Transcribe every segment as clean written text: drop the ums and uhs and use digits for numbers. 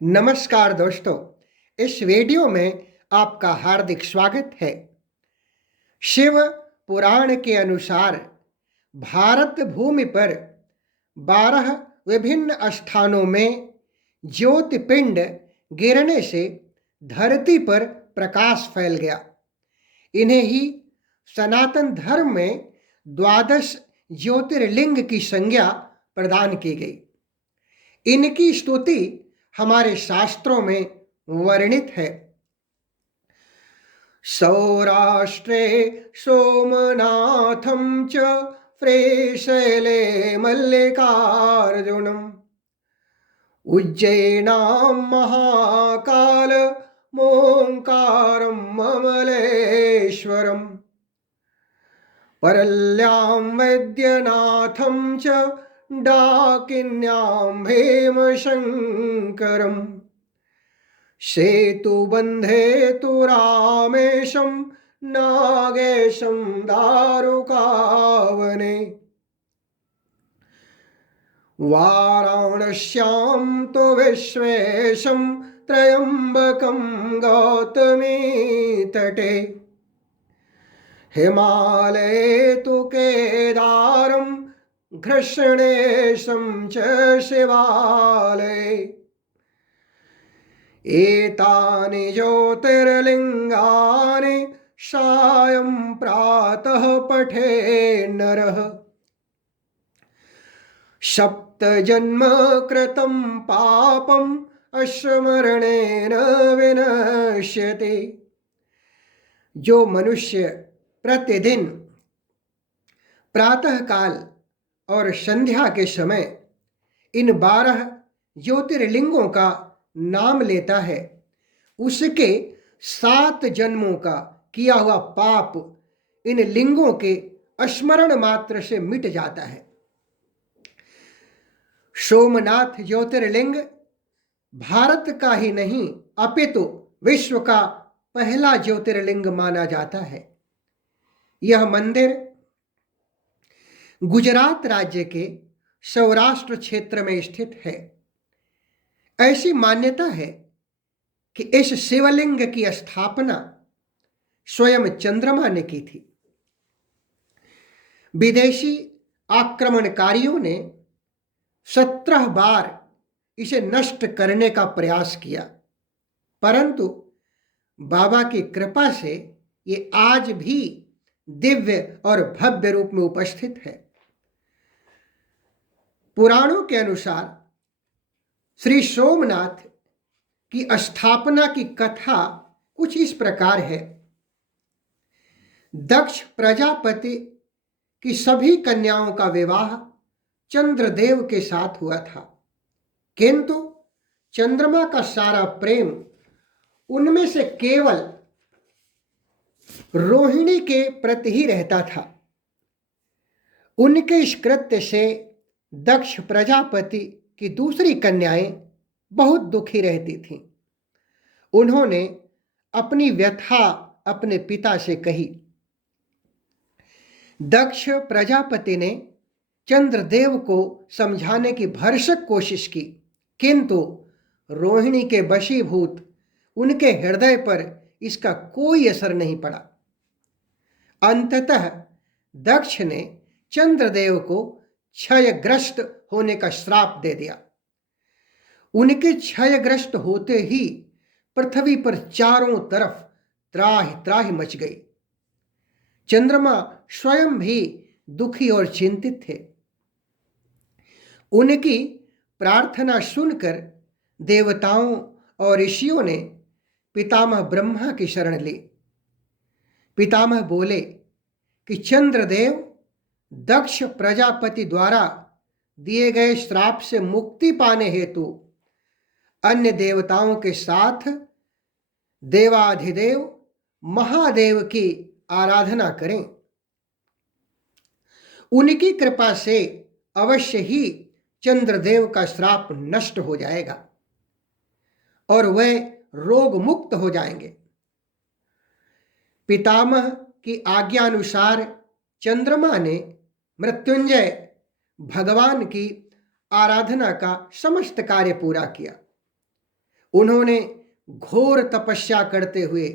नमस्कार दोस्तों, इस वीडियो में आपका हार्दिक स्वागत है। शिव पुराण के अनुसार भारत भूमि पर 12 विभिन्न स्थानों में ज्योतिर्पिंड गिरने से धरती पर प्रकाश फैल गया। इन्हें ही सनातन धर्म में 12 ज्योतिर्लिंग की संज्ञा प्रदान की गई। इनकी स्तुति हमारे शास्त्रों में वर्णित है। सौराष्ट्रे सोमनाथं च प्रेशैले मल्लिकार्जुनम् उज्जयिनां महाकाल मोङ्कारं ममलेश्वरम् परल्यां वैद्यनाथं च डाकिन्यां भीमशङ्करम् सेतुबन्धे तु रामेशं नागेशं दारुकावने वाराणस्यां तु विश्वेशं त्र्यम्बकं गौतमीतटे हिमालये तु केदारं घृष्णेशं च शिवालये एतानि ज्योतिर्लिङ्गानि सायं प्रातः पठे नरः सप्तजन्म कृतं पापम् अस्मरणेन विनश्यति। जो मनुष्य प्रतिदिन प्रातः काल और संध्या के समय इन 12 ज्योतिर्लिंगों का नाम लेता है, उसके 7 जन्मों का किया हुआ पाप इन लिंगों के स्मरण मात्र से मिट जाता है। सोमनाथ ज्योतिर्लिंग भारत का ही नहीं अपितु विश्व का पहला ज्योतिर्लिंग माना जाता है। यह मंदिर गुजरात राज्य के सौराष्ट्र क्षेत्र में स्थित है। ऐसी मान्यता है कि इस शिवलिंग की स्थापना स्वयं चंद्रमा ने की थी। विदेशी आक्रमणकारियों ने 17 बार इसे नष्ट करने का प्रयास किया, परंतु बाबा की कृपा से ये आज भी दिव्य और भव्य रूप में उपस्थित है। पुराणों के अनुसार श्री सोमनाथ की स्थापना की कथा कुछ इस प्रकार है। दक्ष प्रजापति की सभी कन्याओं का विवाह चंद्रदेव के साथ हुआ था, किंतु चंद्रमा का सारा प्रेम उनमें से केवल रोहिणी के प्रति ही रहता था। उनके इस कृत्य से दक्ष प्रजापति की दूसरी कन्याएं बहुत दुखी रहती थीं। उन्होंने अपनी व्यथा अपने पिता से कही। दक्ष प्रजापति ने चंद्रदेव को समझाने की भरसक कोशिश की, किंतु रोहिणी के वशीभूत उनके हृदय पर इसका कोई असर नहीं पड़ा। अंततः दक्ष ने चंद्रदेव को क्षयग्रस्त होने का श्राप दे दिया। उनके क्षयग्रस्त होते ही पृथ्वी पर चारों तरफ त्राहि त्राहि मच गई। चंद्रमा स्वयं भी दुखी और चिंतित थे। उनकी प्रार्थना सुनकर देवताओं और ऋषियों ने पितामह ब्रह्मा की शरण ली। पितामह बोले कि चंद्रदेव दक्ष प्रजापति द्वारा दिए गए श्राप से मुक्ति पाने हेतु अन्य देवताओं के साथ देवाधिदेव महादेव की आराधना करें। उनकी कृपा से अवश्य ही चंद्रदेव का श्राप नष्ट हो जाएगा और वह रोग मुक्त हो जाएंगे। पितामह की आज्ञा अनुसार चंद्रमा ने मृत्युंजय भगवान की आराधना का समस्त कार्य पूरा किया। उन्होंने घोर तपस्या करते हुए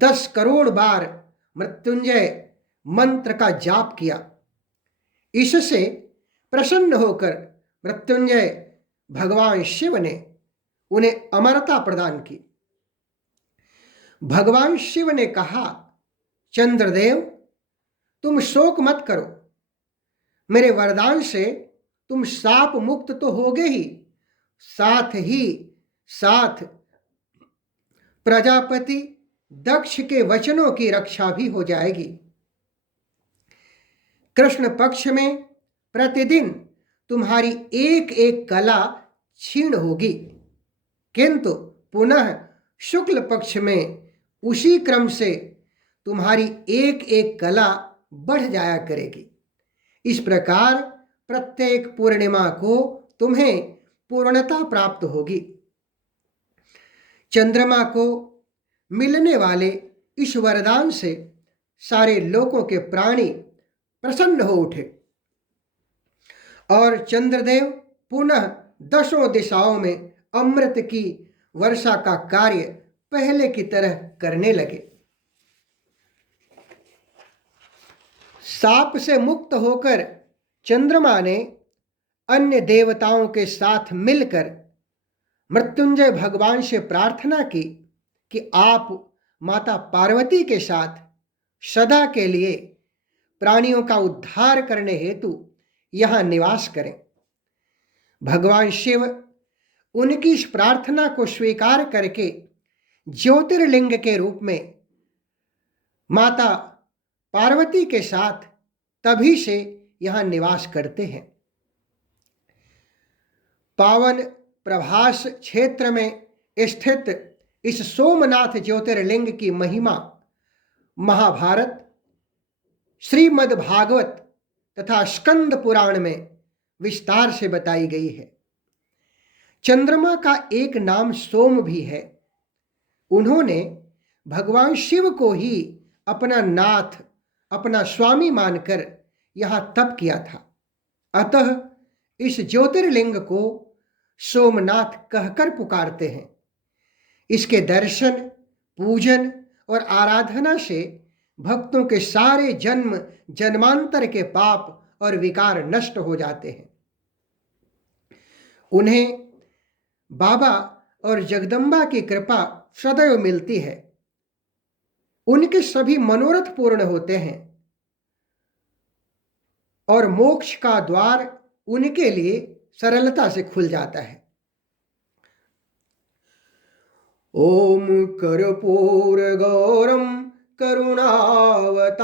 10 करोड़ बार मृत्युंजय मंत्र का जाप किया। इससे प्रसन्न होकर मृत्युंजय भगवान शिव ने उन्हें अमरता प्रदान की। भगवान शिव ने कहा, चंद्रदेव, तुम शोक मत करो, मेरे वरदान से तुम शाप मुक्त तो होगे ही, साथ ही साथ प्रजापति दक्ष के वचनों की रक्षा भी हो जाएगी। कृष्ण पक्ष में प्रतिदिन तुम्हारी एक एक कला छीण होगी, किंतु पुनः शुक्ल पक्ष में उसी क्रम से तुम्हारी एक एक कला बढ़ जाया करेगी। इस प्रकार प्रत्येक पूर्णिमा को तुम्हें पूर्णता प्राप्त होगी। चंद्रमा को मिलने वाले इस वरदान से सारे लोकों के प्राणी प्रसन्न हो उठे और चंद्रदेव पुनः 10 दिशाओं में अमृत की वर्षा का कार्य पहले की तरह करने लगे। शाप से मुक्त होकर चंद्रमा ने अन्य देवताओं के साथ मिलकर मृत्युंजय भगवान से प्रार्थना की कि आप माता पार्वती के साथ सदा के लिए प्राणियों का उद्धार करने हेतु यहाँ निवास करें। भगवान शिव उनकी इस प्रार्थना को स्वीकार करके ज्योतिर्लिंग के रूप में माता पार्वती के साथ तभी से यहाँ निवास करते हैं। पावन प्रभास क्षेत्र में स्थित इस सोमनाथ ज्योतिर्लिंग की महिमा महाभारत, श्रीमद् भागवत तथा स्कंद पुराण में विस्तार से बताई गई है। चंद्रमा का एक नाम सोम भी है। उन्होंने भगवान शिव को ही अपना नाथ, अपना स्वामी मानकर यहाँ तप किया था। अतः इस ज्योतिर्लिंग को सोमनाथ कहकर पुकारते हैं। इसके दर्शन, पूजन और आराधना से भक्तों के सारे जन्म जन्मांतर के पाप और विकार नष्ट हो जाते हैं। उन्हें बाबा और जगदम्बा की कृपा सदैव मिलती है। उनके सभी मनोरथ पूर्ण होते हैं और मोक्ष का द्वार उनके लिए सरलता से खुल जाता है। ओम कर्पूर गौरम करुणावतारम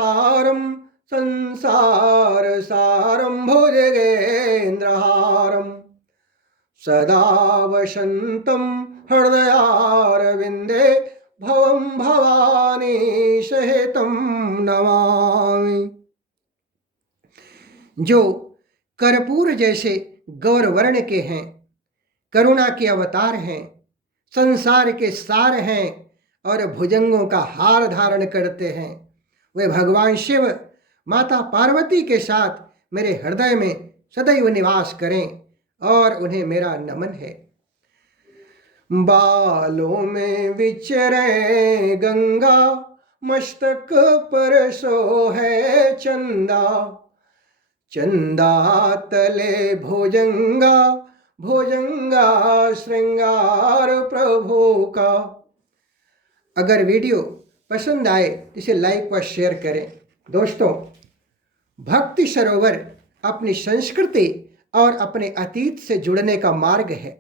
संसार सारम भुजगेन्द्रहारम सदा वसन्तं हृदयारविन्दे भवं भवानी सहितं नमामि। जो कर्पूर जैसे गौर वर्ण के हैं, करुणा के अवतार हैं, संसार के सार हैं और भुजंगों का हार धारण करते हैं, वे भगवान शिव माता पार्वती के साथ मेरे हृदय में सदैव निवास करें और उन्हें मेरा नमन है। बालों में विचरे गंगा, मस्तक पर सोहे चंदा, चंदा तले भुजंगा, भुजंगा श्रृंगार प्रभु का। अगर वीडियो पसंद आए तो इसे लाइक व शेयर करें। दोस्तों, भक्ति सरोवर अपनी संस्कृति और अपने अतीत से जुड़ने का मार्ग है।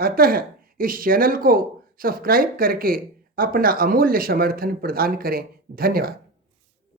अतः इस चैनल को सब्सक्राइब करके अपना अमूल्य समर्थन प्रदान करें। धन्यवाद।